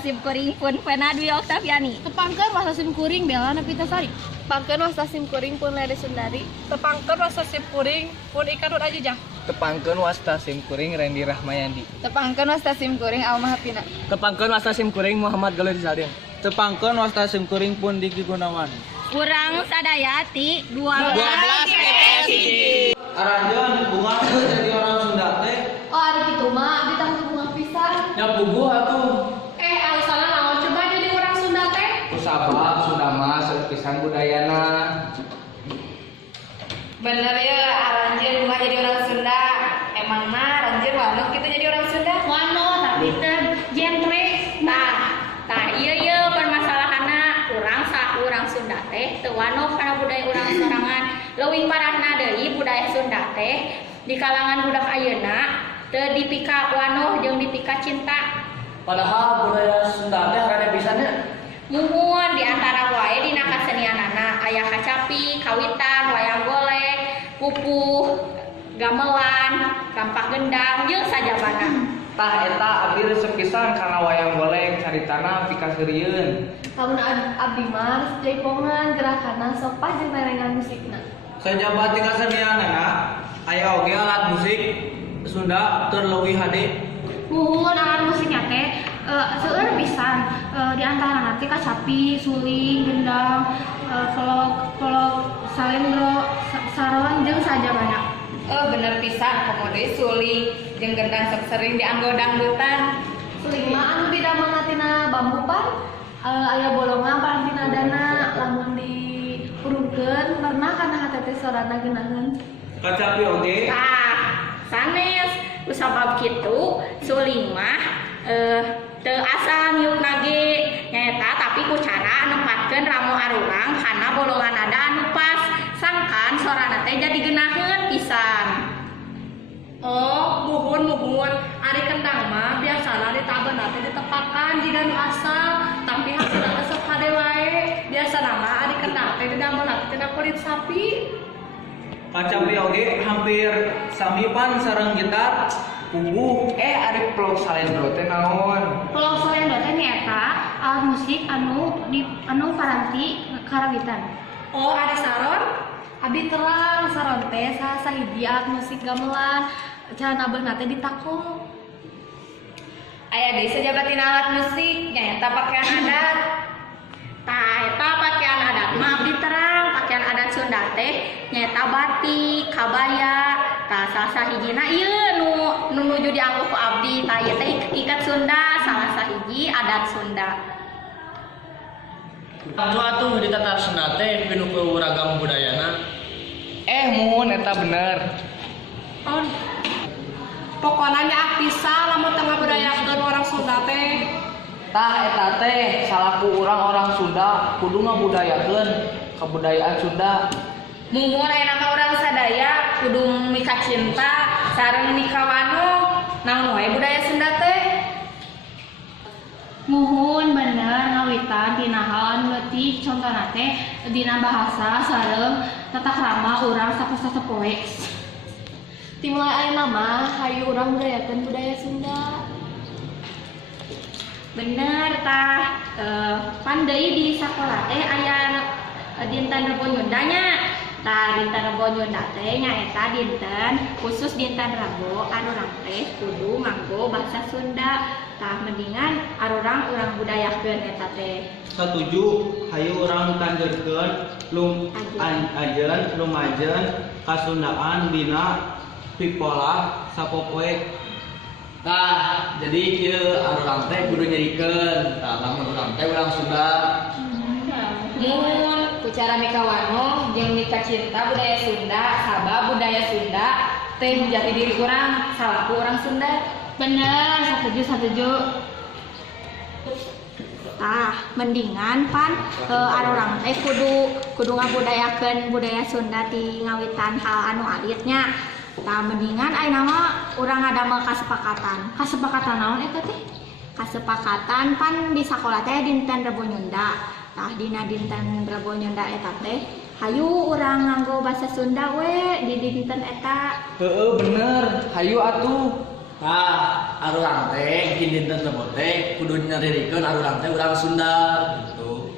simkuring pun pena Dwi Oktaviani. Tepangkeun wasta simkuring Bella Napitasari. Tepangkeun wasta simkuring pun Lede Sundari. Tepangkeun wasta simkuring pun Ika Nur Ajijah. Tepangkeun wasta simkuring Randy Rahmayandi. Tepangkeun wasta simkuring Alma Hapina. Tepangkeun wasta simkuring Muhammad Galuh Rizalin. Tepangkeun wasta simkuring pun Diki Gunawan. Kurang sadaya ti 12 PPSI. Aranjeun bunga jadi orang Sunda teh. Oh ari kitu mah abdi tanggung bunga pisan. Ya puguh atuh. Alasanna naon coba jadi orang Sunda teh? Kusabab Sunda mah pisan budayana. Bener ya, Aranjeun bunga jadi orang Sunda. Emang mah Aranjeun wano gitu jadi orang Sunda. Wano tapi teh genre. Tah ieu permasalahanna urang Sunda teh teu wano kana budaya urang sorangan. Leuwih parahna deui budaya Sunda teh di kalangan budak ayeuna teu dipika wano jeung dipika cinta. Padahal budaya Sunda teh rada pisannya. Muhun di antara wae dina kasenianana aya kacapi, kawitan, wayang golek, pupuh, gamelan, kampak gendang jeung sajabana. Tah eta abdi resep pisan kana wayang golek caritana pikasirieun. Lamun abdi mah jaipongan gerakanna sok pas jeung tarengan musikna. Sajabat di kasenianana aya oge alat musik Sunda teu leuwih hade. Muhun alat musiknya teh seueur pisan di antara nanti kacapi, suling, gendang, kolok, salendro, saron jeung sajabana. Bener pisan komode suling jeung gendang sok sering dianggo dangdutan. Suling mah anu didamel tina bambu pan aya bolongan parantina dana lamun dipurungkeun pernah kana hatete sorana geunaheun. Kacapi oge. Sanes kusabab kitu suling mah teu asa ngiupna ge nyaeta tapi ku cara nempatkeun ramu arurang kana bolonganna anu pas sangkan sorana teh jadi geunaheun pisan. Oh, muhun ari kendang mah biasana ditabeuna teh ditepakan jiga nu asal tapi hasilna sok hade wae. Biasana mah ari kendang teh didamelna tina kulit sapi. Kacapi oge hampir sami pan sareng gitar. Puguh. Ari pelok salendro teh naon? Pelok salendro teh nyaeta alat musik anu paranti karawitan. Oh, ari saron? Abdi terang saron teh saha hiji alat musik gamelan cara nabeuna teh ditakung. Aya deui sajabatina alat musik nyaeta pakaian adat. Tah eta pakaian adat mah abdi terang pakaian adat Sunda teh nyaeta batik, kabaya. Tah salah sahijina ieu nu nuju dianggo ku abdi tah ieu teh ikat Sunda salah sahiji adat Sunda. Anu atuh di tatar Sunda teh pinu ragam budayana. Mun eta bener. Oh. Pokona nyaak bisa lamun teu ngabudayakeun orang Sunda teh. Tah eta teh salaku orang Sunda kudu ngabudayakeun kabudayaan Sunda. Muhun aya nama urang sadaya kudu mika cinta sareng mika wano naon wae budaya Sunda teh. Muhun bener ngawitan tina hal anu leutik contona teh dina bahasa sareng tata krama urang sapoe-sapoe. Timulai ayeuna mah hayu urang budayakeun budaya Sunda. Bener tah pan deui di sakola teh aya dinten Rebo Nyunda nya. Tah dinten Rebo Nyunda teh nyaeta dinten khusus dinten Rebo arurang teh kudu nganggo basa Sunda. Tah mendingan arurang urang budayakeun eta teh. Satuju hayu urang tanjeurkeun ajeun lumajeun kasundaan dina pipola sapopoe. Tah jadi kieu arurang teh kudu nyerikeun tah lamun urang teh urang Sunda. Muhun ku cara mika wano jeung mika cinta budaya Sunda sabab budaya Sunda teh jati diri urang salaku urang Sunda. Bener, setuju. Tah mendingan pan arurang teh kudu ngabudayakeun budaya Sunda ti ngawitan hal anu alitnya. Tah mendingan ayeuna mah urang ngadamel kasepakatan. Kasepakatan naon eta teh? Kasepakatan pan di sakola teh dinten Rebo Nyunda. Tah dina dinten Rebo Nyunda eta teh hayu urang nganggo basa Sunda we di dinten eta. Bener, hayu atuh. Nah, arurang teh bikin dinten tebet teh kudu nyaririkeun arurang teh urang Sunda gitu.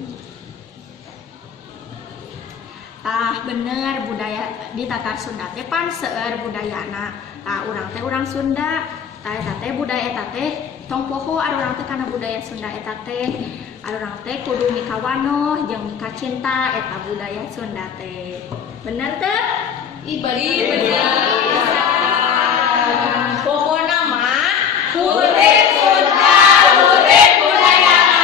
Tah bener budaya di Tatar Sunda teh pan seueur budayana. Tah urang teh urang Sunda. Tah eta teh budaya eta teh tong poho arurang teh kana budaya Sunda eta teh. Arurang teh kudu mika wanoh jeung mika cinta eta budaya Sunda teh. Bener teh? Pokona mah kudet Sunda, kudet budayana.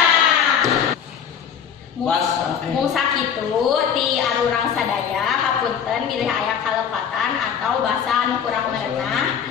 Musa kitu ti arurang sadaya hapunten milih aya kalepatan atau basa anu kurang merenah